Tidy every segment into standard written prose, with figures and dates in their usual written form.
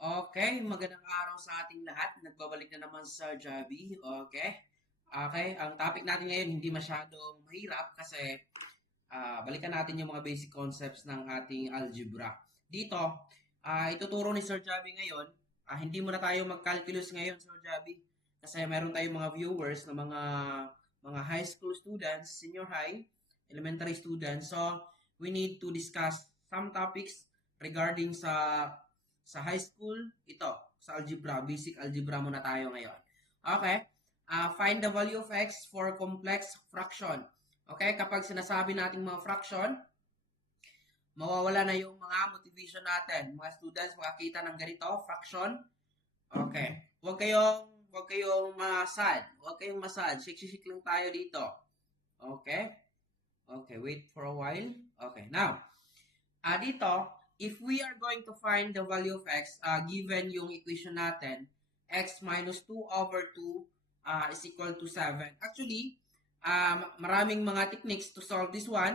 Okay, magandang araw sa ating lahat. Nagbabalik na naman sa Javi. Okay. Okay, ang topic natin ngayon hindi masyadong mahirap kasi balikan natin yung mga basic concepts ng ating algebra. Dito, ituturo ni Sir Javi ngayon. Hindi muna tayo mag-calculus ngayon, Sir Javi, kasi meron tayong mga viewers na mga high school students, senior high, elementary students. So, we need to discuss some topics regarding sa high school, ito, sa algebra, basic algebra muna tayo ngayon. Okay? Find the value of x for complex fraction. Okay? Kapag sinasabi nating mga fraction, mawawala na yung mga motivation natin. Mga students, makakita ng ganito, fraction. Okay. Huwag kayong masad. Huwag kayong masad. Shake lang tayo dito. Okay? Okay, wait for a while. Okay, now, dito, if we are going to find the value of x, given yung equation natin, x minus 2 over 2 is equal to 7. Actually, maraming mga techniques to solve this one.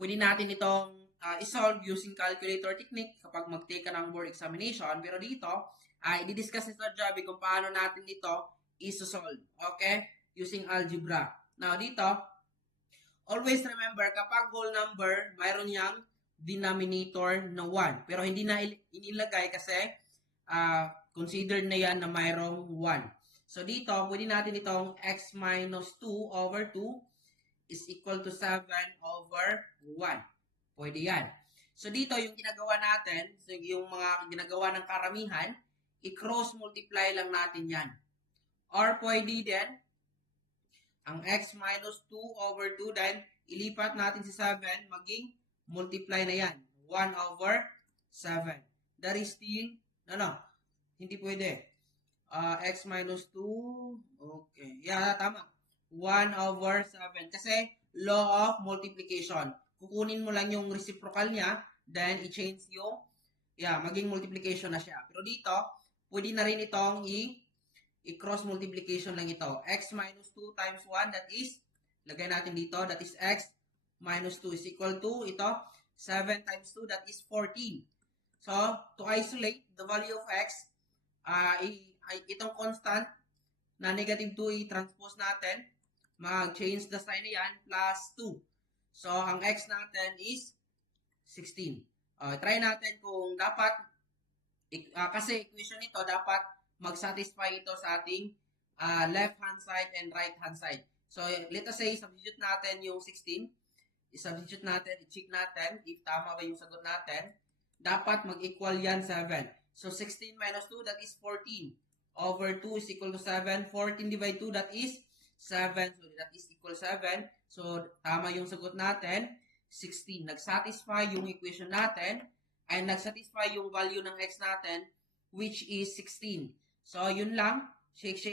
Pwede natin itong isolve using calculator technique kapag mag-take ka ng board examination. Pero dito, i-discuss ni Sir Javi kung paano natin ito isosolve. Okay? Using algebra. Now, dito, always remember, kapag whole number, mayroon yang denominator na 1. Pero hindi na inilagay kasi considered na yan na mayroong 1. So dito, pwede natin itong x minus 2 over 2 is equal to 7 over 1. Pwede yan. So dito, yung ginagawa natin, so yung mga ginagawa ng karamihan, i-cross multiply lang natin yan. Or pwede din, ang x minus 2 over 2, then ilipat natin si 7, maging multiply na yan. 1 over 7. That is still, hindi pwede. X minus 2, okay. Yeah, tama. 1 over 7. Kasi law of multiplication. Kukunin mo lang yung reciprocal niya, then i-change yung, maging multiplication na siya. Pero dito, pwede na rin itong i-cross multiplication lang ito. X minus 2 times 1, that is, lagay natin dito, that is x minus 2 is equal to, ito, 7 times 2, that is 14. So, to isolate the value of x, itong constant na negative 2, i-transpose natin, mag-change the sign na yan, plus 2. So, ang x natin is 16. Try natin kung dapat, kasi equation nito, dapat mag-satisfy ito sa ating left-hand side and right-hand side. So, let us say, substitute natin yung 16. I-substitute natin, i-check natin if tama ba yung sagot natin. Dapat mag-equal yan 7. So, 16 minus 2, that is 14. Over 2 is equal to 7. 14 divided 2, that is 7. So, that is equal 7. So, tama yung sagot natin, 16. Nag-satisfy yung equation natin, ay nag-satisfy yung value ng x natin, which is 16. So, yun lang. Shake.